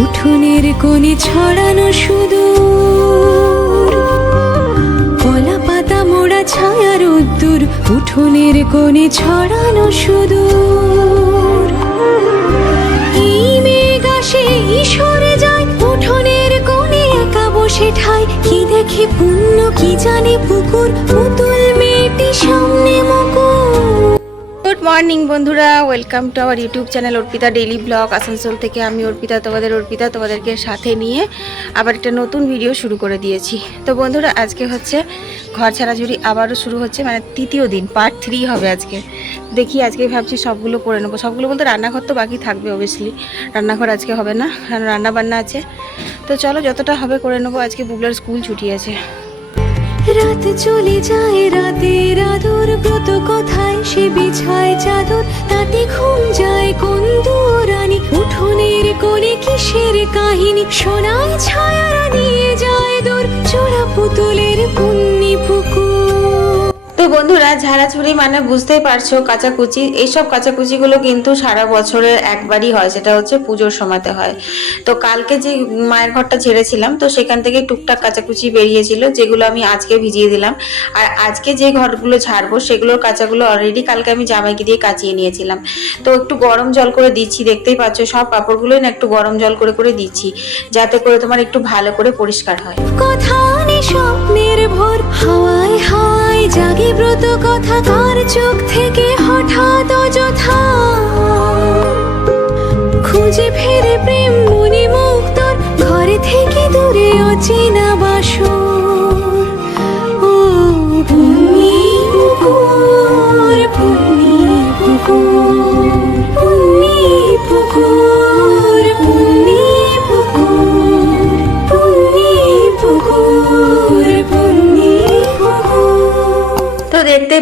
উঠোনের কোণে ছড়ানো শুধু কলা পাতা মোড়া ছায়া রোদ্দুর উঠোনের কোণে ছড়ানো শুধু যায়, উঠোনের কোণে ঠাই কি দেখে পুণ্য, কি জানে পুকুর, পুতুল মেয়েটি সামনে মুকুর। মর্নিং, বন্ধুরা। Welcome to our YouTube channel Arpita daily vlog Asansol থেকে আমি অর্পিতা, তোমাদের অর্পিতা, তোমাদেরকে সাথে নিয়ে আবার একটা নতুন ভিডিও শুরু করে দিয়েছি। তো বন্ধুরা, আজকে হচ্ছে ঘর ছাড়াঝুড়ি আবারও শুরু হচ্ছে মানে তৃতীয় দিন পার্ট থ্রি হবে আজকে। দেখি, আজকে ভাবছি সবগুলো করে নেব। সবগুলো বলতে রান্নাঘর তো বাকি থাকবে অবভিয়াসলি রান্নাঘর আজকে হবে না, কারণ রান্না বান্না আছে। তো চলো, যতটা হবে করে নেব। আজকে বুবলার স্কুল ছুটি আছে। রাত চলে যায় রাতে আদর ব্রত কথায় সে বিছায় চাদর, তাতে ঘুম যায় কোন রানী উঠোনের কোণে কিসের কাহিনী? সোনায় ছায়ারা নিয়ে যায় দূর, চোরা পুতুলের পুণ্যি পুকুর। তো বন্ধুরা ঝাড়াঝুড়ি মানে বুঝতেই পারছ, কাচাকুচি, এইসব কাচাকুচিগুলো কিন্তু সারা বছরের একবারই হয়, সেটা হচ্ছে পুজোর সময়তে হয়। তো কালকে যে মায়ের ঘরটা ছেড়েছিলাম তো সেখান থেকে টুকটাক কাচাকুচি বেরিয়েছিল, যেগুলো আমি আজকে ভিজিয়ে দিলাম। আর আজকে যে ঘরগুলো ছাড়বো সেগুলোর কাচাগুলো অলরেডি কালকে আমি জামাইকে দিয়ে কাচিয়ে নিয়েছিলাম। তো একটু গরম জল করে দিচ্ছি, দেখতেই পাচ্ছ, সব কাপড়গুলোই না একটু গরম জল করে করে দিচ্ছি, যাতে করে তোমার একটু ভালো করে পরিষ্কার হয়। কথা স্বপ্নের ভোর জাগে ব্রত কথা তার চোখ থেকে হঠাৎ অযথা। খুঁজে ফেরে প্রেম মনে মুক্তর ঘরে থেকে দূরে অচেনা বাসর। ও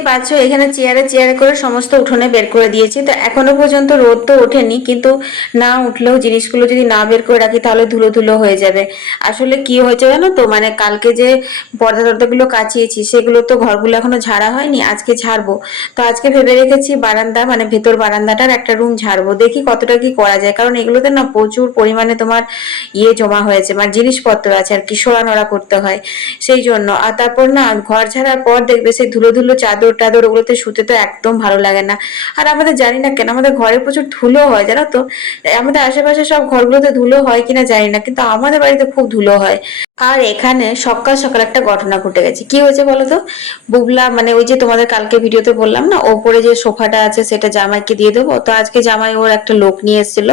দেখতেই পাচ্ছ, এখানে চেয়ারে চেয়ারে করে সমস্ত উঠোনে বের করে দিয়েছি। তো এখনও পর্যন্ত রোদ তো ওঠেনি, কিন্তু না উঠলেও জিনিসগুলো যদি না বের করে রাখি তাহলে ধুলো ধুলো হয়ে যাবে। আসলে কি হয়েছে জানো তো মানে কালকে যে পর্দা টর্দাগুলো কাচিয়েছি, সেগুলো তো ঘরগুলো এখনও ঝাড়া হয়নি, আজকে ঝাড়বো। তো আজকে ভেবে রেখেছি বারান্দা মানে ভেতর বারান্দাটার একটা রুম ঝাড়বো, দেখি কতটা কি করা যায়, কারণ এগুলোতে না প্রচুর পরিমাণে তোমার ইয়ে জমা হয়েছে মানে জিনিসপত্র আছে আর কি সরা নড়া করতে হয়, সেই জন্য। আর তারপর না, ঘর ছাড়ার পর দেখবে সেই ধুলো ধুলো চাদর টাদর ওগুলোতে শুতে তো একদম ভালো লাগে না। আর আমাদের জানি না কেন, আমাদের ঘরে প্রচুর ধুলো হয়, জানো তো? আমাদের আশেপাশে সব ঘরগুলোতে ধুলো হয় কিনা জানি না, কিন্তু আমাদের বাড়িতে খুব ধুলো হয়। আর এখানে সকাল সকাল একটা ঘটনা ঘটে গেছে। কি হয়েছে বলো তো বুবলা মানে ওই যে তোমাদের কালকে ভিডিওতে বললাম না, ওপরে যে সোফাটা আছে সেটা জামাইকে দিয়ে দেবো। তো আজকে জামাই ওর একটা লোক নিয়ে এসেছিল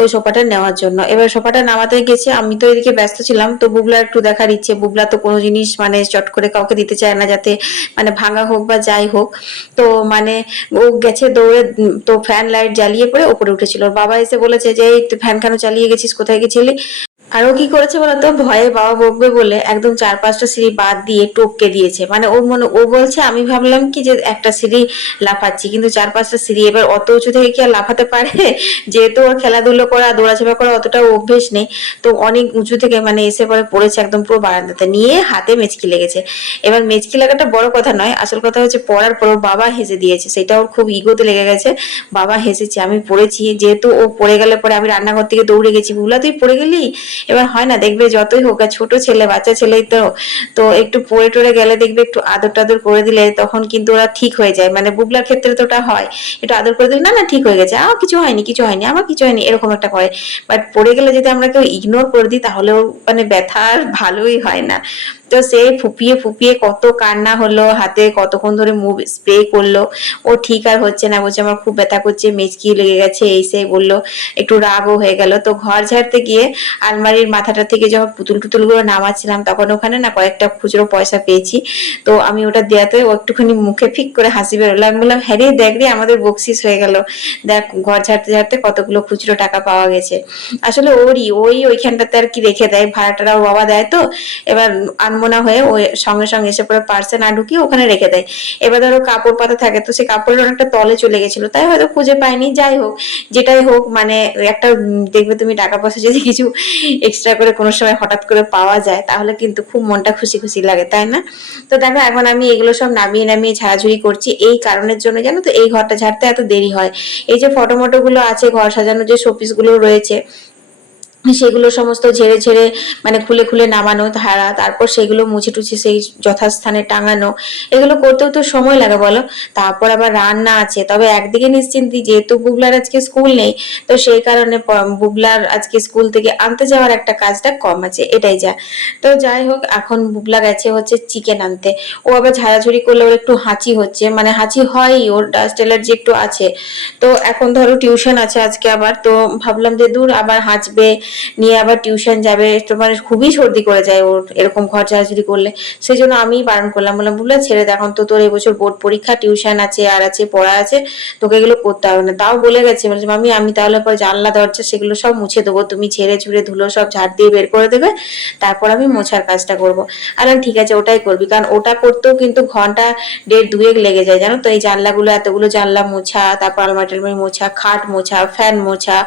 ওই সোফাটা নেওয়ার জন্য। এবার সোফাটা নামাতে গেছে, আমি তো এদিকে ব্যস্ত ছিলাম, তো বুবলা একটু দেখার ইচ্ছে। বুবলা তো কোনো জিনিস মানে চট করে কাউকে দিতে চায় না, যাতে মানে ভাঙা হোক বা যাই হোক। তো মানে ও গেছে দৌড়ে, তো ফ্যান লাইট জ্বালিয়ে পরে ওপরে উঠেছিল। বাবা এসে বলেছে যে, এই, তুই ফ্যান কেন চালিয়ে গেছিস? কোথায় গেছিলি? আর ও কি করেছে বলতো ভয়ে বাবা বকবে বলে একদম চার পাঁচটা সিঁড়ি বাদ দিয়ে টপকে দিয়েছে। মানে ও মনে, ও বলছে, আমি ভাবলাম কি যে একটা সিঁড়ি লাফাচ্ছি, কিন্তু চার পাঁচটা সিঁড়ি এবার অত উঁচু থেকে কি আর লাফাতে পারে? যেহেতু ওর খেলাধুলো করা, দৌড়াচাপা করা অতটা অভ্যেস নেই, তো অনেক উঁচু থেকে মানে এসে পরে পড়েছে একদম পুরো বারান্দাতে, নিয়ে হাতে মেচকি লেগেছে। এবার মেচকি লাগাটা বড় কথা নয়, আসল কথা হচ্ছে পড়ার পর বাবা হেসে দিয়েছে। সেটা ওর খুব ইগোতে লেগে গেছে, বাবা হেসেছে, আমি পড়েছি। যেহেতু ও পড়ে গেলে পরে আমি রান্নাঘর থেকে দৌড়ে গেছি। বুলা তুই পড়ে গেলি? এবার হয় না, দেখবে যতই হোক, আর ছোট ছেলে, বাচ্চা ছেলেই তো তো একটু পড়ে টরে গেলে দেখবে একটু আদর টাদর করে দিলে তখন কিন্তু ওরা ঠিক হয়ে যায়। মানে বুবলার ক্ষেত্রে তো ওটা হয়, একটু আদর করে দিলে, না না, ঠিক হয়ে গেছে আমার কিছু হয়নি কিছু হয়নি, আমার কিছু হয়নি, এরকম একটা করে। বাট পড়ে গেলে যদি আমরা কেউ ইগনোর করে দিই, তাহলেও মানে ব্যথা আর ভালোই হয় না। তো সে ফুপিয়ে ফুপিয়ে কত কান্না হলো, হাতে কতক্ষণ ধরে মুভ স্প্রে করল। ও ঠিক আর হচ্ছে না, বলছে আমার খুব ব্যথা করছে মেচকি লেগে গেছে, এই সেই বলল, একটু রাগও হয়ে গেল। তো ঘর ঝাড়তে গিয়ে আলমারির মাথাটা থেকে যখন পুতুল টুতুলগুলো নামাচ্ছিলাম, তখন ওখানে না কয়েকটা খুচরো পয়সা পেয়েছি। তো আমি ওটা দেওয়াতে ও একটুখানি মুখে ফিক করে হাসি বেরোলো। আমি বললাম হ্যাঁ রে, দেখ রে, আমাদের বকশিস হয়ে গেল। দেখ, ঘর ঝাড়তে ঝাড়তে কতগুলো খুচরো টাকা পাওয়া গেছে। আসলে ওরই, ওই ওইখানটাতে আর কি রেখে দেয় ভাড়াটারা ও বাবা দেয় তো। এবার আনমনা হয়ে ওই সঙ্গে সঙ্গে এসে পরে পার্সে না ঢুকিয়ে ওখানে রেখে দেয়। এবার ধরো কাপড় পাতা থাকে তো সেই কাপড়ের অনেকটা তলে চলে গেছিল, তাই হয়তো খুঁজে পাইনি যাই হোক, যেটাই হোক মানে একটা দেখবে তুমি টাকা পয়সা যদি কিছু এক্সট্রা করে কোনো সময় হঠাৎ করে পাওয়া যায়, তাহলে কিন্তু খুব মনটা খুশি খুশি লাগে, তাই না? তো দেখো, এখন আমি এগুলো সব নামিয়ে নামিয়ে ঝাড়াঝুড়ি করছি। এই কারণের জন্য জানো তো, এই ঘরটা ঝাড়তে এত দেরি হয়। এই যে ফটো মটো গুলো আছে, ঘর সাজানোর যে শোপিসগুলো রয়েছে সেগুলো সমস্ত ঝেড়ে ঝেড়ে মানে খুলে খুলে নামানো, ধারা, তারপর সেগুলো মুছে টুছে সেই যথাস্থানে টাঙানো, এগুলো করতেও তো সময় লাগে বলো। তারপর আবার রান্না আছে, তবে একদিকে নিশ্চিন্তি যেহেতু বুবলার আজকে স্কুল নেই, তো সেই কারণে বুবলার আজকে স্কুল থেকে আনতে যাওয়ার একটা কাজটা কম আছে, এটাই যা। তো যাই হোক, এখন বুবলা গেছে হচ্ছে চিকেন আনতে। ও আবার ঝাড়াঝুড়ি করলে ওর একটু হাঁচি হচ্ছে মানে হাঁচি হয়ই, ওর ডাস্ট অ্যালার্জি একটু আছে। তো এখন ধরো টিউশন আছে আজকে আবার, তো ভাবলাম যে দূর আবার হাঁচবে নিয়ে আবার টিউশন যাবে। তো মানে খুবই সর্দি করে যায় ওর এরকম ঘর ঝাড়াঝুড়ি করলে। সেই জন্য আমিই বারণ করলাম, বললাম, বুবলা, ছেড়ে এখন তো তোর এবছর বোর্ড পরীক্ষা, টিউশন আছে, আর আছে, পড়া আছে, তোকে এগুলো করতে হবে না। তাও বলে গেছে, বলছে মামি আমি তাহলে পরে জানলা, দরজা সেগুলো সব মুছে দেবো। তুমি ছেড়ে ছুড়ে ধুলো সব ঝাড় দিয়ে বের করে দেবে, তারপর আমি মোছার কাজটা করব। আর ঠিক আছে, ওটাই করবি, কারণ ওটা করতেও কিন্তু ঘণ্টা দেড় দুয়েক লেগে যায়, জানো তো? এই জানলাগুলো, এতগুলো জানলা মোছা, তারপর আলমারি টালমারি মোছা, খাট মোছা, ফ্যান মোছা,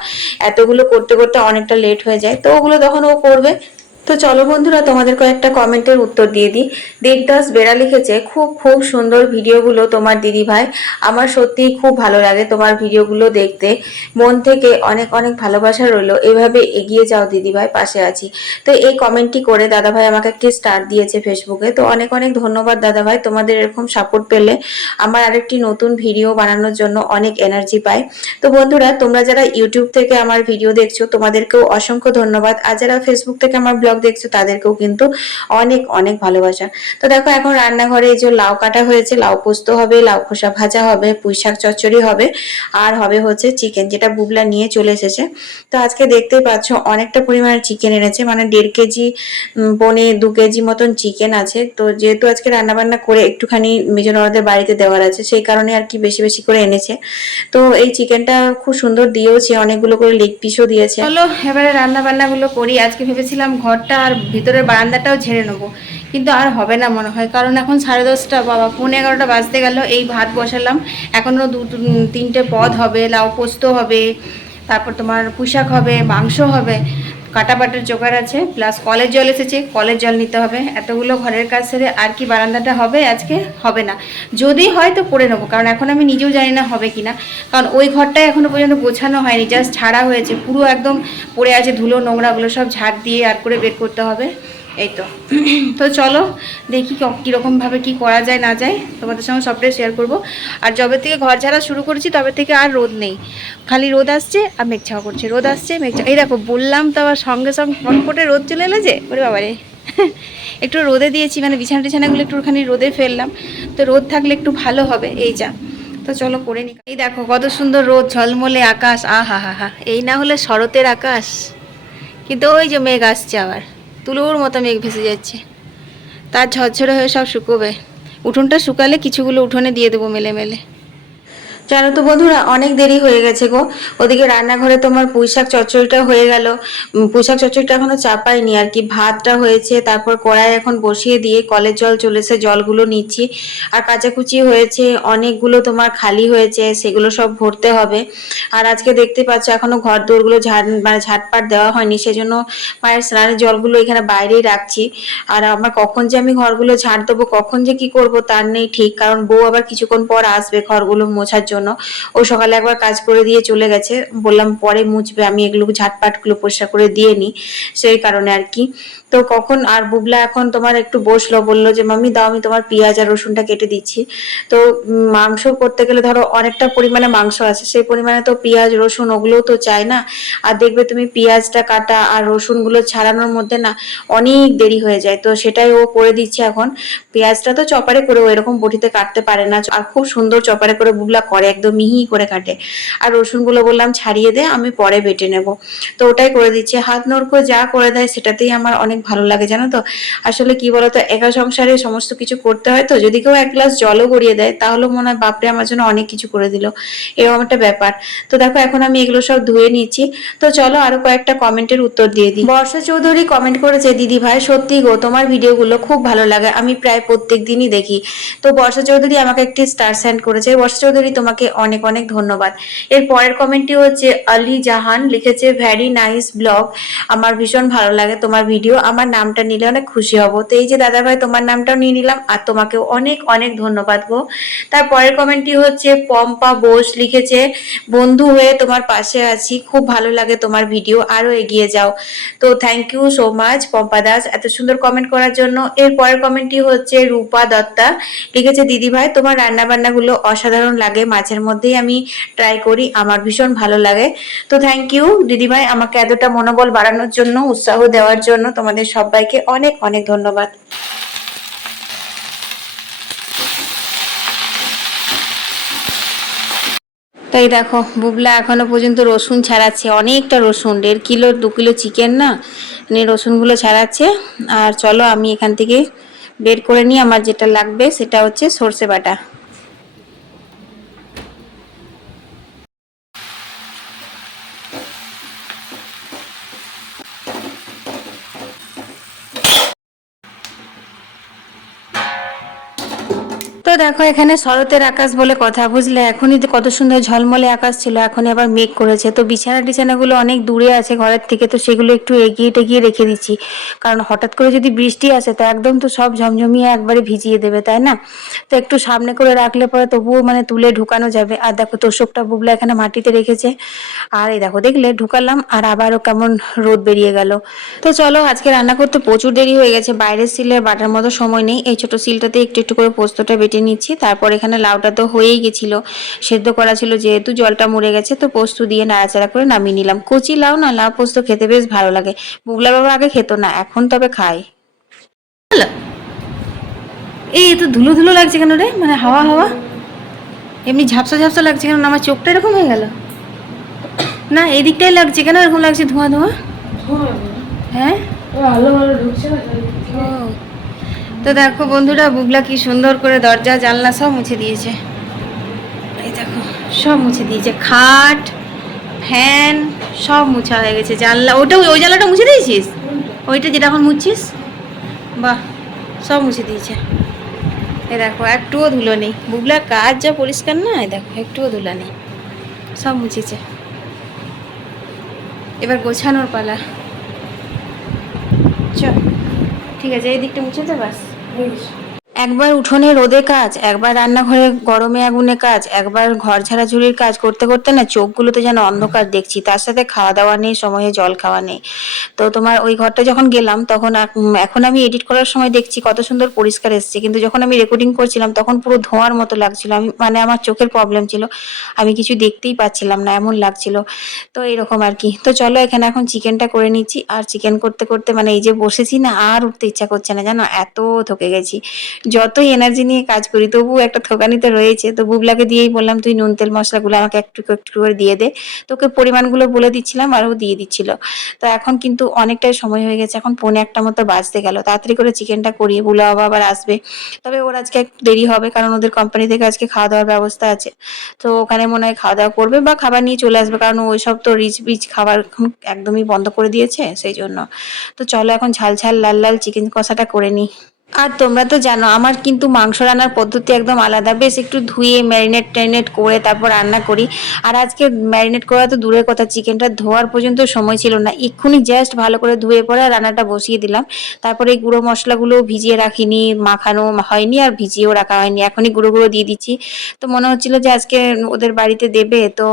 এতগুলো করতে করতে অনেকটা লেট হয়ে যায়। তো ওগুলো তখন ও করবে। তো চলো বন্ধুরা, তোমাদের কয়েকটা কমেন্টের উত্তর দিয়ে দিই। দেবদাস বেড়া লিখেছে, খুব খুব সুন্দর ভিডিওগুলো তোমার দিদি ভাই আমার সত্যিই খুব ভালো লাগে তোমার ভিডিওগুলো দেখতে। মন থেকে অনেক অনেক ভালোবাসা রইল। এভাবে এগিয়ে যাও দিদি ভাই পাশে আছি। তো এই কমেন্টটি করে দাদা ভাই আমাকে একটি স্টার দিয়েছে ফেসবুকে। তো অনেক অনেক ধন্যবাদ দাদা ভাই তোমাদের এরকম সাপোর্ট পেলে। আমার আরেকটি নতুন ভিডিও বানানোর জন্য অনেক এনার্জি পাই তো বন্ধুরা, তোমরা যারা ইউটিউব থেকে আমার ভিডিও দেখছ, তোমাদেরকেও অসংখ্য ধন্যবাদ। আর যারা ফেসবুক থেকে আমার ব্লগ দেখছ তাদেরকেও কিন্তু অনেক অনেক ভালোবাসা। তো দেখো এখন রান্নাঘরে এই যে লাউ কাটা হয়েছে, লাউ পোস্ত হবে, লাউ খোসা ভাজা হবে, পুঁই শাক চচ্চড়ি হবে, আর হবে হচ্ছে চিকেন যেটা বুবলা নিয়ে চলে এসেছে। তো আজকে দেখতেই পাচ্ছ অনেকটা পরিমাণে চিকেন এনেছে মানে দেড় কেজি পৌনে দু কেজি মতন চিকেন আছে। তো যেহেতু আজকে রান্নাবান্না করে একটুখানি মেজনওয়াদের বাড়িতে দেওয়ার আছে, সেই কারণে আর কি বেশি বেশি করে এনেছে। তো এই চিকেনটা খুব সুন্দর দিয়েওছে, অনেকগুলো করে লেগ পিসও দিয়েছে। চলো, এবারে রান্না বান্নাগুলো করি। আজকে ভেবেছিলাম ঘরটা আর ভিতরের বারান্দাটাও ঝেড়ে নেব। কিন্তু আর হবে না মনে হয়, কারণ এখন সাড়ে দশটা, বাবা, পৌনে এগারোটা বাজতে গেল, এই ভাত বসালাম। এখনও দু- তিনটে পদ হবে, লাউ পোস্ত হবে, তারপর তোমার পুশাক হবে, মাংস হবে। কাটা বাটার জোগাড় আছে প্লাস কলের জল এসেছে, কলের জল নিতে হবে। এতগুলো ঘরের কাজ সেরে আর কি বারান্দাটা হবে, আজকে হবে না। যদি হয় তো করে নেব, কারণ এখন আমি নিজেও জানি না হবে কি না কারণ ওই ঘরটাই এখনও পর্যন্ত গোছানো হয়নি জাস্ট ছাড়া হয়েছে। পুরো একদম পড়ে আছে ধুলো, নোংরাগুলো সব ঝাড় দিয়ে আর করে বের করতে হবে। এই তো। তো চলো, দেখি কীরকমভাবে কি করা যায়, না যায়। তোমাদের সঙ্গে সবটাই শেয়ার করব। আর যবে থেকে ঘর ঝাড়া শুরু করেছি, তবে থেকে আর রোদ নেই। খালি রোদ আসছে আর মেঘ ছাওয়া করছে। রোদ আসছে, মেঘ ছাওয়া এই দেখো, বললাম তো আবার সঙ্গে সঙ্গে ফটফটে রোদ চলে এলো যে, ওরে বাবারে। একটু রোদে দিয়েছি মানে বিছানা টিছানাগুলো একটুখানি রোদে ফেললাম। তো রোদ থাকলে একটু ভালো হবে, এই যা। তো চলো করে নি। এই দেখো, কত সুন্দর রোদ, ঝলমলে আকাশ, আহা হা হা। এই না হলে শরতের আকাশ। কিন্তু ওই যে মেঘ আসছে আবার। তুলোর মতো মেঘ ভেসে যাচ্ছে। তার ঝরঝরে হয়ে সব শুকোবে। উঠোনটা শুকালে কিছুগুলো উঠোনে দিয়ে দেবো মেলে মেলে। জানো তো বন্ধুরা, অনেক দেরি হয়ে গেছে গো। ওদিকে রান্নাঘরে তোমার পুঁইশাক চচ্চড়িটা হয়ে গেল। পুঁইশাক চচ্চড়িটা এখনও চাপাইনি আর কি। ভাতটা হয়েছে, তারপর কড়াই এখন বসিয়ে দিয়ে কলের জল চলেছে, জলগুলো নিচ্ছি। আর কাচাকুচি হয়েছে, অনেকগুলো তোমার খালি হয়েছে, সেগুলো সব ভরতে হবে। আর আজকে দেখতে পাচ্ছ, এখনও ঘর দৌড়গুলো ঝাড় মানে ঝাটপাট দেওয়া হয়নি, সেজন্য মায়ের স্নানের জলগুলো এখানে বাইরেই রাখছি। আর আমার কখন যে আমি ঘরগুলো ঝাড় দেবো, কখন যে কি করব তার নেই ঠিক, কারণ বউ আবার কিছুক্ষণ পর আসবে ঘরগুলো মোছার জন্য। ও সকালে একবার কাজ করে দিয়ে চলে গেছে। বললাম, পরে মুছবে, আমি এগুলো ঝাটপাটগুলো পরিষ্কার করে দিয়ে নিই। সেই কারণে আর কি। তো কখন আর বুবলা এখন তোমার একটু বসল, বলল যে, মাম্মি, দাও, আমি তোমার পেঁয়াজ আর রসুনটা কেটে দিচ্ছি। তো মাংস করতে গেলে ধরো অনেকটা পরিমাণে মাংস আছে, সেই পরিমাণে তো পেঁয়াজ, রসুন ওগুলোও তো চাই না। আর দেখবে তুমি পেঁয়াজটা কাটা আর রসুনগুলো ছাড়ানোর মধ্যে না অনেক দেরি হয়ে যায়। তো সেটাই ও করে দিচ্ছে এখন। পেঁয়াজটা তো চপারে করে ও এরকম বটিতে কাটতে পারে না। আর খুব সুন্দর চপারে করে বুবলা করে একদম মিহি করে কাটে। আর রসুনগুলো বললাম ছাড়িয়ে দে, আমি পরে বেটে নেব। তো ওটাই করে দিচ্ছে। হাত নড়কো যা করে দেয় সেটাতেই আমার অনেক ভালো লাগে, জানো তো? আসলে কি বলতো, একা সংসারে সমস্ত কিছু করতে হয় তো, যদি কেউ এক গ্লাস জলও গড়িয়ে দেয়, তাহলে মনে হয় বাপরে আমার জন্য অনেক কিছু করে দিল। এরকম একটা ব্যাপার। তো দেখো, এখন আমি এগুলো সব ধুয়ে নিচ্ছি। তো চলো আরও কয়েকটা কমেন্টের উত্তর দিয়ে দিই। বর্ষা চৌধুরী কমেন্ট করেছে, দিদি ভাই, সত্যি গো, তোমার ভিডিওগুলো খুব ভালো লাগে। আমি প্রায় প্রত্যেক দিনই দেখি। তো বর্ষা চৌধুরী আমাকে একটি স্টার সেন্ড করেছে। বর্ষা চৌধুরী, তোমাকে তোমাকে অনেক অনেক ধন্যবাদ। এর পরের কমেন্টটি হচ্ছে, আলি জাহান লিখেছে ভ্যারি নাইস ব্লগ আমার ভীষণ ভালো লাগে তোমার ভিডিও আমার নামটা নিলে অনেক খুশি হব। তো এই যে দাদা ভাই তোমার নামটাও নিয়ে নিলাম, আর তোমাকেও অনেক অনেক ধন্যবাদ গো। তার পরের কমেন্টটি হচ্ছে, পম্পা বোস লিখেছে, বন্ধু হয়ে তোমার পাশে আছি, খুব ভালো লাগে তোমার ভিডিও আরও এগিয়ে যাও। তো thank you so much Pampa Das, এত সুন্দর কমেন্ট করার জন্য। এর পরের কমেন্টটি হচ্ছে, রূপা দত্তা লিখেছে দিদি ভাই তোমার রান্না বান্নাগুলো অসাধারণ লাগে মাঝের মধ্যেই আমি ট্রাই করি, আমার ভীষণ ভালো লাগে। তো থ্যাংক ইউ দিদিভাই, আমাকে এতটা মনোবল বাড়ানোর জন্য, উৎসাহ দেওয়ার জন্য তোমাদের সবাইকে অনেক অনেক ধন্যবাদ। তাই দেখো, বুবলা এখনও পর্যন্ত রসুন ছাড়াচ্ছে, অনেকটা রসুন, দেড় কিলো, দু কিলো চিকেন না, নিয়ে রসুনগুলো ছাড়াচ্ছে। আর চলো আমি এখান থেকে বের করে নিই, আমার যেটা লাগবে সেটা হচ্ছে সর্ষে বাটা। তো দেখো, এখানে শরতের আকাশ বলে কথা, বুঝলে? এখনই কত সুন্দর ঝলমলে আকাশ ছিল এখন আবার মেঘ করেছে। তো বিছানা টিছানাগুলো অনেক দূরে আছে ঘরের থেকে, তো সেগুলো একটু এগিয়ে টেগিয়ে রেখে দিচ্ছি। কারণ হঠাৎ করে যদি বৃষ্টি আসে, তো একদম তো সব ঝমঝমিয়ে একবারে ভিজিয়ে দেবে, তাই না? তো একটু সামনে করে রাখলে পরে তবুও মানে তুলে ঢুকানো যাবে। আর দেখো, তোষকটা বুবলা এখানে মাটিতে রেখেছে। আর এই দেখো, দেখলে ঢুকালাম, আর আবারও কেমন রোদ বেরিয়ে গেল। তো চলো, আজকে রান্না করতে প্রচুর দেরি হয়ে গেছে, বাইরের সিলে বাটার মতো সময় নেই। এই ছোট সিলটাতে একটু একটু করে পোস্তটা বেটে নিচ্ছি। তারপর এখানে লাউটা তো হয়েই গেছিল। সেদ্ধ করা ছিল যেহেতু জলটা মরে গেছে তো পোস্ত দিয়ে নাড়াচাড়া করে নামিয়ে নিলাম। কচি লাউ না লাউ পোস্ত খেতে বেশ ভালো লাগে। বুগলা বাবা আগে খেত না এখন তবে খায়। এই তো ধুলো ধুলো লাগছে কেন রে? মানে হাওয়া হাওয়া? এমনি ঝাপসা ঝাপসা লাগছে কেন? আমার চোখটা এরকম হয়ে গেল? না এই দিকটাই লাগছে কেন? এরকম লাগছে ধোঁয়া ধোঁয়া? হ্যাঁ? আলো আলো ঢুকছে না? তো দেখো বন্ধুরা বুগলা কি সুন্দর করে দরজা, জানলা সব মুছে দিয়েছে। এই দেখো, সব মুছে দিয়েছে। খাট, ফ্যান সব মুছা হয়ে গেছে। জানলা, ওটা ওই জানলাটা মুছে দিয়েছিস? ওইটা যেটা এখন মুছছিস? বাহ, সব মুছে দিয়েছে। এ দেখো, একটুও ধুলো নেই। বুগলা কাজ যা পরিষ্কার না, এই দেখো, একটুও ধুলো নেই। সব মুছেছে। এবার গোছানোর পালা। চ ঠিক আছে, এই দিকটা মুছে দে বাস। please. একবার উঠোনে রোদে কাজ, একবার রান্নাঘরে গরমে আগুনে কাজ, একবার ঘর ঝাড়াঝুড়ির কাজ করতে করতে না চোখগুলোতে যেন অন্ধকার দেখছি। তার সাথে খাওয়া দাওয়া নেই, সময়ে জল খাওয়া নেই। তো তোমার ওই ঘরটা যখন গেলাম, তখন এখন আমি এডিট করার সময় দেখছি কত সুন্দর পরিষ্কার এসছে। কিন্তু যখন আমি রেকর্ডিং করছিলাম, তখন পুরো ধোঁয়ার মতো লাগছিল। আমি মানে আমার চোখের প্রবলেম ছিল। আমি কিছু দেখতেই পাচ্ছিলাম না, এমন লাগছিল। তো এরকম আর কি। তো চলো এখানে এখন চিকেনটা করে নিচ্ছি। আর চিকেন করতে করতে মানে এই যে বসেছি না, আর উঠতে ইচ্ছা করছে না। জানো, এত থকে গেছি। যতই এনার্জি নিয়ে কাজ করি তবু একটা থকানি তো রয়েছে। তো বুবলাকে দিয়েই বললাম, তুই নুন তেল মশলাগুলো আমাকে একটু একটু করে দিয়ে দে। তোকে পরিমাণগুলো বলে দিচ্ছিলাম আর ও দিয়ে দিচ্ছিল। তো এখন কিন্তু অনেকটাই সময় হয়ে গেছে, এখন পৌনে একটা মতো বাজতে গেল। তাড়াতাড়ি করে চিকেনটা করিয়ে বুলা বাবা আবার আসবে। তবে ওর আজকে দেরি হবে, কারণ ওদের কোম্পানি থেকে আজকে খাওয়া দাওয়ার ব্যবস্থা আছে। তো ওখানে মনে হয় খাওয়া দাওয়া করবে বা খাবার নিয়ে চলে আসবে, কারণ ওই সব তো রিচ বিচ খাবার একদমই বন্ধ করে দিয়েছে, সেই জন্য। তো চলো এখন ঝাল ঝাল, লাল লাল চিকেন কষাটা করে নিই। আর তোমরা তো জানো, আমার কিন্তু মাংস রান্নার পদ্ধতি একদম আলাদা। বেশ একটু ধুয়ে ম্যারিনেট ট্যারিনেট করে তারপর রান্না করি। আর আজকে ম্যারিনেট করা তো দূরের কথা, চিকেনটা ধোয়ার পর্যন্ত সময় ছিল না। এক্ষুনি জাস্ট ভালো করে ধুয়ে পরে রান্নাটা বসিয়ে দিলাম। তারপরে এই গুঁড়ো মশলাগুলো ভিজিয়ে রাখিনি, মাখানো হয়নি আর ভিজিয়েও রাখা হয়নি। এখনই গুঁড়ো গুঁড়ো দিয়ে দিচ্ছি। তো মনে হচ্ছিল যে আজকে ওদের বাড়িতে দেবে, তো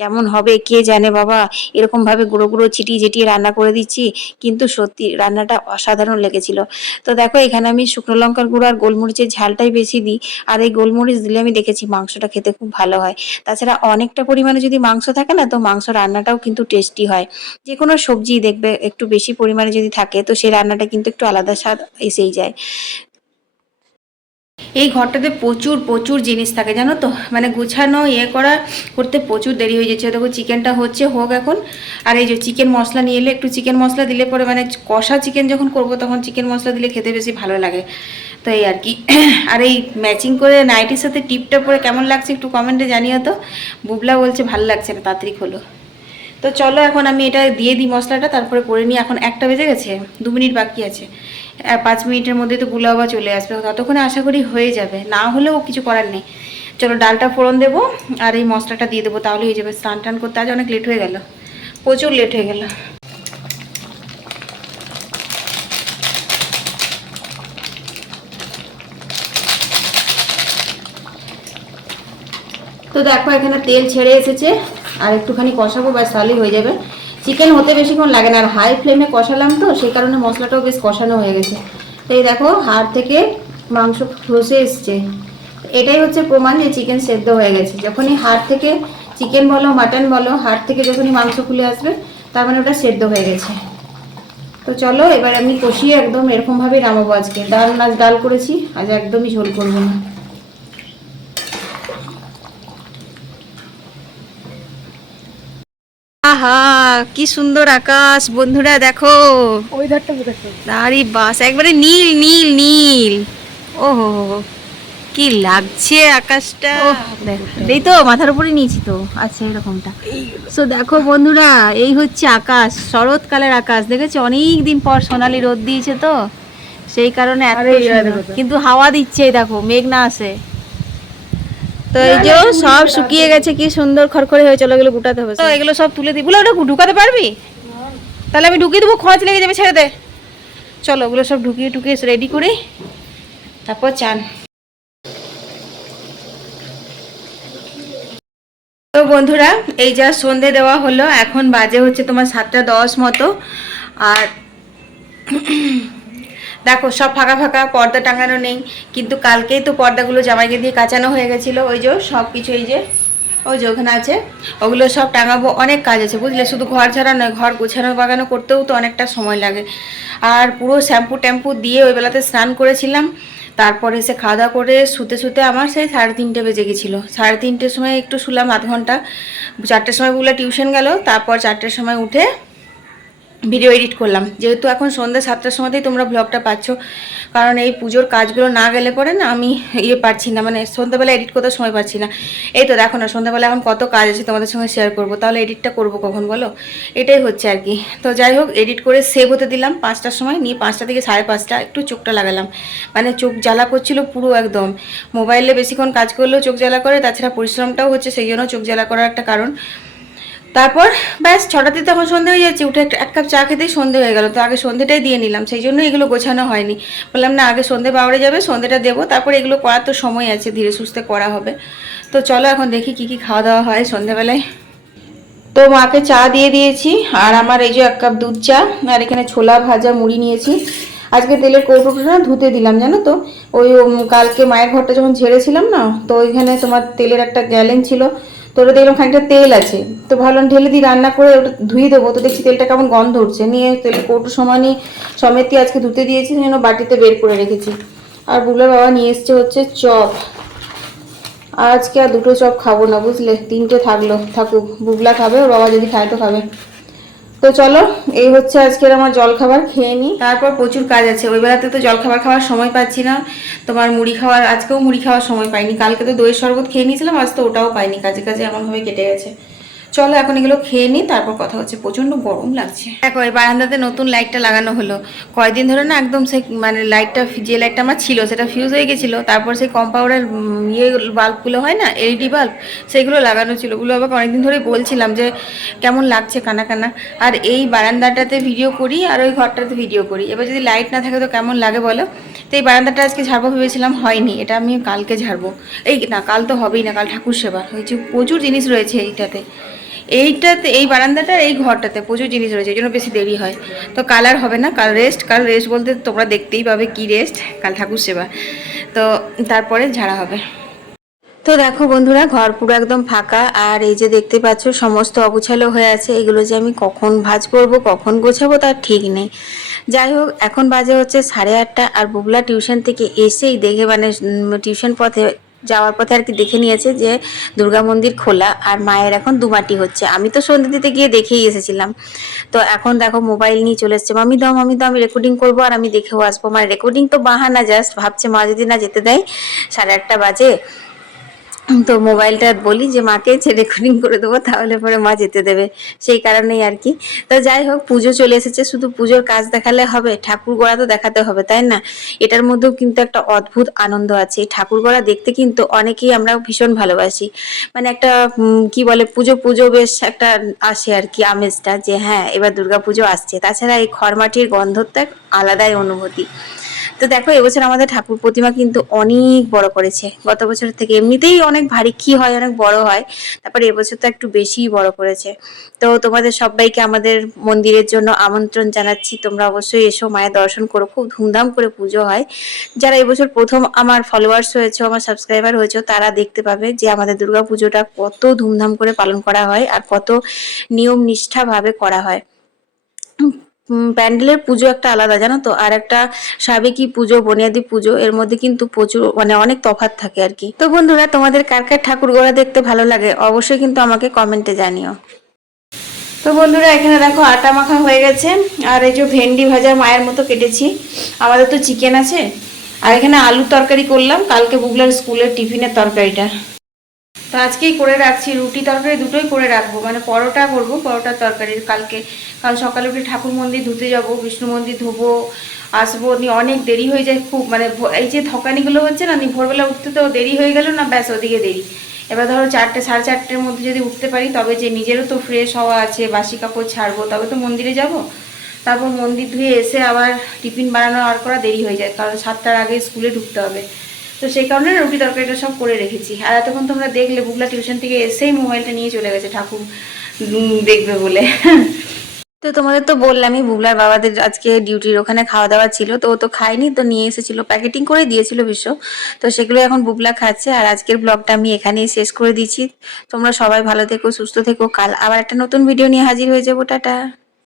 কেমন হবে, কে জানে বাবা? এরকমভাবে গুঁড়ো গুঁড়ো ছিটিয়ে ছিটিয়ে রান্না করে দিচ্ছি। কিন্তু সত্যি রান্নাটা অসাধারণ লেগেছিল। তো দেখো, এখানে আমি শুকনো লঙ্কার গুঁড়ো আর গোলমরিচের ঝালটাই বেশি দিই। আর এই গোলমরিচ দিলে আমি দেখেছি মাংসটা খেতে খুব ভালো হয়। তাছাড়া অনেকটা পরিমাণে যদি মাংস থাকে না, তো মাংস রান্নাটাও কিন্তু টেস্টি হয়। যে কোনো সবজি দেখবে, একটু বেশি পরিমাণে যদি থাকে, তো সেই রান্নাটা কিন্তু একটু আলাদা স্বাদ এসেই যায়। এই ঘরটাতে প্রচুর প্রচুর জিনিস থাকে, জানো তো? মানে গুছানো ইয়ে করা করতে প্রচুর দেরি হয়ে যাচ্ছে। দেখো, চিকেনটা হচ্ছে, হোক এখন। আর এই যে চিকেন মশলা নিয়ে এলে একটু চিকেন মশলা দিলে পরে মানে কষা চিকেন যখন করব, তখন চিকেন মশলা দিলে খেতে বেশি ভালো লাগে। তো এই আর কি। আর এই ম্যাচিং করে নাইটির সাথে টিপটা পরে কেমন লাগছে একটু কমেন্টে জানিও তো। বুবলা বলছে, ভালো লাগছে না, তাড়াতাড়ি খোলো। তো চলো, এখন আমি এটা দিয়ে দিই মশলাটা, তারপরে করে নিই। এখন একটা বেজে গেছে, দু মিনিট বাকি আছে। পাঁচ মিনিটের মধ্যে তো বুলো আবার চলে আসবে। ততক্ষণে আশা করি হয়ে যাবে। না হলেও কিছু করার নেই। চলো ডালটা ফোড়ন দেবো আর এই মশলাটা দিয়ে দেবো তাহলে হয়ে যাবে। স্নান টান করতে আজ অনেক লেট হয়ে গেল। প্রচুর লেট হয়ে গেল। তো দেখো, এখানে তেল ছেড়ে এসেছে। আর একটুখানি কষাবো, ব্যাস, তাহলেই হয়ে যাবে। চিকেন হতে বেশিক্ষণ লাগে না, আর হাই ফ্লেমে কষালাম তো, সেই কারণে মশলাটাও বেশ কষানো হয়ে গেছে। তো এই দেখো, হাড় থেকে মাংস খসে এসছে। এটাই হচ্ছে প্রমাণ যে চিকেন সেদ্ধ হয়ে গেছে। যখনই হাড় থেকে চিকেন বলো মাটন বলো, হাড় থেকে যখনই মাংস খুলে আসবে, তার মানে ওটা সেদ্ধ হয়ে গেছে। তো চলো, এবার আমি কষিয়ে একদম এরকমভাবেই নামাবো আজকে। ডাল নাচ ডাল করেছি, আজ একদমই ঝোল করব না। আহা কি সুন্দর আকাশ বন্ধুরা দেখো। আরে বাস একবারে নীল নীল নীল। ওহো কি লাগছে আকাশটা। এই তো মাথার উপরে নিয়েছি তো আচ্ছা এরকমটা। সো দেখো বন্ধুরা এই হচ্ছে আকাশ শরৎকালের আকাশ। দেখেছ? অনেক দিন পর সোনালি রোদ দিয়েছে তো সেই কারণে এত। কিন্তু হাওয়া দিচ্ছে দেখো মেঘ না আসে। তো এই যে সব শুকিয়ে গেছে কি সুন্দর খড়খড়ে হয়ে চলে গেলো গুটাতে হবে তো এগুলো সব তুলে দিই বলে ওটা ঢুকাতে পারবি? তাহলে আমি ঢুকিয়ে দেবো খোঁজ লেগে যাবে ছেড়ে দে। চলো ওগুলো সব ঢুকিয়ে টুকিয়ে রেডি করি। তারপর চান। তো বন্ধুরা এই যা সন্ধে দেওয়া হলো এখন বাজে হচ্ছে তোমার সাতটা দশ মতো। আর দেখো, সব ফাঁকা ফাঁকা, পর্দা টাঙানো নেই। কিন্তু কালকেই তো পর্দাগুলো জামাইকে দিয়ে কাচানো হয়ে গেছিল। ওই যে সব কিছু এই যে, ওই যে ওখানে আছে। ওগুলো সব টাঙাবো, অনেক কাজ আছে, বুঝলে? শুধু ঘর ছাড়া নয়, ঘর গোছানো বাগানো করতেও তো অনেকটা সময় লাগে। আর পুরো শ্যাম্পু ট্যাম্পু দিয়ে ওই বেলাতে স্নান করেছিলাম। তারপরে এসে খাওয়া দাওয়া করে শুতে শুতে আমার সেই সাড়ে তিনটে বেজে গেছিল। সাড়ে তিনটের সময় একটু শুলাম আধ ঘণ্টা। চারটের সময় বুলা টিউশন গেল, তারপর চারটের সময় উঠে ভিডিও এডিট করলাম। যেহেতু এখন সন্ধ্যে সাতটার সময়তেই তোমরা ব্লগটা পাচ্ছ, কারণ এই পুজোর কাজগুলো না গেলে পরে না আমি ইয়ে পারছি না মানে সন্ধ্যাবেলা এডিট করতে সময় পাচ্ছি না। এই তো দেখো না, সন্ধ্যাবেলা এখন কত কাজ আছে তোমাদের সঙ্গে শেয়ার করব। তাহলে এডিটটা করব কখন বলো? এটাই হচ্ছে আর কি। তো যাই হোক এডিট করে সেভ হতে দিলাম পাঁচটার সময়, নিয়ে পাঁচটা থেকে সাড়ে পাঁচটা একটু চোখটা লাগালাম। মানে চোখ জ্বালা করছিল পুরো একদম। মোবাইলে বেশিক্ষণ কাজ করলেও চোখ জ্বালা করে, তাছাড়া পরিশ্রমটাও হচ্ছে, সেই জন্য চোখ জ্বালা করার একটা কারণ। তারপর ব্যাস ছটাতে তখন সন্ধে হয়ে যাচ্ছে, উঠে এক কাপ চা খেতেই সন্ধে হয়ে গেল। তো আগে সন্ধেটাই দিয়ে নিলাম, সেই জন্য এগুলো গোছানো হয়নি। বললাম, না, আগে সন্ধে বাউড়ে যাবে, সন্ধেটা দেবো। তারপর এগুলো করার তো সময় আছে, ধীরে সুস্থে করা হবে। তো চলো এখন দেখি কি কি খাওয়া দাওয়া হয় সন্ধেবেলায়। তো মাকে চা দিয়ে দিয়েছি, আর আমার এই যে এক কাপ দুধ চা, আর এখানে ছোলা ভাজা মুড়ি নিয়েছি। আজকে তেলের কৌটোটা ধুতে দিলাম, জানো তো? ওই কালকে মায়ের ঘরটা যখন ঝেড়েছিলাম না, তো ওইখানে তোমার তেলের একটা গ্যালেন ছিল তো ওটা দেখলাম খানিকটা তেল আছে। তো ভাবলাম ঢেলে দিই, রান্না করে ওটা ধুয়ে দেবো। তো দেখছি তেলটা কেমন গন্ধ উঠছে। নিয়ে তেল কৌটো সমানই সমেতি আজকে ধুতে দিয়েছি যেন বাটিতে বের করে রেখেছি। আর বুলার বাবা নিয়ে এসছে হচ্ছে চপ। আজকে আর দুটো চপ খাব না, বুঝলে? তিনটে থাকল, থাকুক। বুবলা খাবে, ওর বাবা যদি খায় তো খাবে। তো চলো, এই হচ্ছে আজকের আমার জলখাবার, খেয়ে নিই তারপর প্রচুর কাজ আছে, ওই বেলাতে তো জলখাবার খাওয়ার সময় পাচ্ছি না। তোমার মুড়ি খাওয়ার, আজকেও মুড়ি খাওয়ার সময় পাইনি। কালকে তো দইয়ের শরবত খেয়ে নিয়েছিলাম, আজ তো ওটাও পাইনি। কাজে কাজে এমনভাবে কেটে গেছে। চলো এখন এগুলো খেয়ে নিই, তারপর কথা হচ্ছে, প্রচণ্ড গরম লাগছে। দেখো, এই বারান্দাতে নতুন লাইটটা লাগানো হলো। কয়দিন ধরে না একদম সেই মানে লাইটটা, যে লাইটটা আমার ছিল, সেটা ফিউজ হয়ে গেছিল। তারপর সেই কম্পাউন্ডার ইয়ে বাল্বগুলো হয় না এলইডি বাল্ব সেগুলো লাগানো ছিল। ওগুলো আবার অনেকদিন ধরে বলছিলাম যে, কেমন লাগছে কানা কানা। আর এই বারান্দাটাতে ভিডিও করি, আর ওই ঘরটাতে ভিডিও করি। এবার যদি লাইট না থাকে তো কেমন লাগে বলো? তো এই বারান্দাটা আজকে ঝাড়বো ভেবেছিলাম, হয়নি। এটা আমি কালকে ঝাড়বো। এই না, কাল তো হবেই না, কাল ঠাকুর সেবা। হয়েছে প্রচুর জিনিস রয়েছে এইটাতে। এইটাতে, এই বারান্দাটা এই ঘরটাতে প্রচুর জিনিস রয়েছে, এই জন্য বেশি দেরি হয়। তো কাল আর হবে না, কাল রেস্ট কাল রেস্ট বলতে তোমরা দেখতেই পাবে কি রেস্ট কাল ঠাকুর সেবা। তো তারপরে ঝাড়া হবে। তো দেখো বন্ধুরা, ঘর পুরো একদম ফাঁকা, আর এই যে দেখতে পাচ্ছ সমস্ত অগুছালো হয়ে আছে, এগুলো যে আমি কখন ভাজ করব কখন গোছাবো তার ঠিক নেই। যাই হোক, এখন বাজে হচ্ছে সাড়ে আটটা, আর বুবলা টিউশন থেকে এসেই দেখে মানে টিউশন পথে যাওয়ার পথে আর কি দেখে নিয়েছে যে দুর্গা মন্দির খোলা আর মায়ের এখন দুমাটি হচ্ছে। আমি তো সন্ধ্যে দিতে গিয়ে দেখেই এসেছিলাম। তো এখন দেখো মোবাইল নিয়ে চলে এসছে, মামি দাও মামি দাও, আমি রেকর্ডিং করব আর আমি দেখেও আসব। মানে রেকর্ডিং তো বাহানা জাস্ট ভাবছে মা যদি না যেতে দেয়, সাড়ে আটটা বাজে। তো মোবাইলটা বলি যে মাকে রেকর্ডিং করে দেবো, তাহলে পরে মা যেতে দেবে। সেই কারণেই আর কি। তো যাই হোক, পুজো চলে এসেছে, শুধু পুজোর কাজ দেখালে হবে, ঠাকুর গড়া তো দেখাতে হবে, তাই না? এটার মধ্যেও কিন্তু একটা অদ্ভুত আনন্দ আছে। ঠাকুর গড়া দেখতে কিন্তু অনেকেই আমরা ভীষণ ভালোবাসি। মানে একটা কি বলে, পুজো পুজো বেশ একটা আসে আর কি আমেজটা যে হ্যাঁ এবার দুর্গা পুজো আসছে। তাছাড়া এই খড়মাটির এক আলাদাই অনুভূতি। তো দেখো, এবছর আমাদের ঠাকুর প্রতিমা কিন্তু অনেক বড় করেছে। গত বছর থেকে এমনিতেই অনেক ভারী কি হয়, অনেক বড় হয়, তারপরে এবছর তো একটু বেশিই বড় করেছে। তো তোমাদের সবাইকে আমাদের মন্দিরের জন্য আমন্ত্রণ জানাচ্ছি। তোমরা অবশ্যই এসো, মায়ের দর্শন করো, খুব ধুমধাম করে পুজো হয়। যারা এবছর প্রথম আমার ফলোয়ার্স হয়েছে, আমার সাবস্ক্রাইবার হয়েছে, তারা দেখতে পাবে যে আমাদের দুর্গা পুজোটা কত ধুমধাম করে পালন করা হয় আর কত নিয়ম নিষ্ঠাভাবে করা হয়। প্যান্ডেলের পুজো একটা আলাদা, জানো তো? আর একটা সাবেকি পুজো, বনিয়াদি পুজো, এর মধ্যে কিন্তু প্রচুর মানে অনেক তফাৎ থাকে আর কি। তো বন্ধুরা, তোমাদের কার কার ঠাকুর গোড়া দেখতে ভালো লাগে, অবশ্যই কিন্তু আমাকে কমেন্টে জানিও। তো বন্ধুরা, এখানে দেখো আটা মাখা হয়ে গেছে, আর এই যে ভেন্ডি ভাজা মায়ের মতো কেটেছি। আমাদের তো চিকেন আছে। আর এখানে আলু তরকারি করলাম, কালকে বুগলার স্কুলের টিফিনের তরকারিটা। তো আজকেই করে রাখছি, রুটি তরকারি দুটোই করে রাখব মানে পরোটা করব, পরোটার তরকারি। কালকে, কাল সকালে উঠে ঠাকুর মন্দির ধুতে যাব, বিষ্ণু মন্দির ধুবো, আসব নিয়ে অনেক দেরি হয়ে যায়, খুব মানে এই যে থকানিগুলো হচ্ছে না, নি ভোরবেলা উঠতে তো দেরি হয়ে গেল না, ব্যাস ওদিকে দেরি। এবার ধরো চারটে, সাড়ে চারটের মধ্যে যদি উঠতে পারি, তবে যে নিজেরও তো ফ্রেশ হওয়া আছে, বাসি কাপড় ছাড়বো, তবে তো মন্দিরে যাব। তারপর মন্দির ধুয়ে এসে আবার টিফিন বানানো আর করা দেরি হয়ে যায়, কারণ সাতটার আগে স্কুলে ঢুকতে হবে। তো সেই কারণে রুটি তরকারিটা সব করে রেখেছি। আর এতক্ষণ তোমরা দেখলে বুগলা টিউশন থেকে এসেই মোবাইলটা নিয়ে চলে গেছে, ঠাকুর দেখবে বলে। তো তোমাদের তো বললামই বুগলার বাবাদের আজকে ডিউটির ওখানে খাওয়া দাওয়া ছিল, তো ও তো খায়নি, তো নিয়ে এসেছিল। প্যাকেটিং করে দিয়েছিল বিশ্ব। তো সেগুলো এখন বুবলা খাচ্ছে, আর আজকের ব্লগটা আমি এখানেই শেষ করে দিচ্ছি। তোমরা সবাই ভালো থেকো, সুস্থ থেকো, কাল আবার একটা নতুন ভিডিও নিয়ে হাজির হয়ে যাব, টাটা।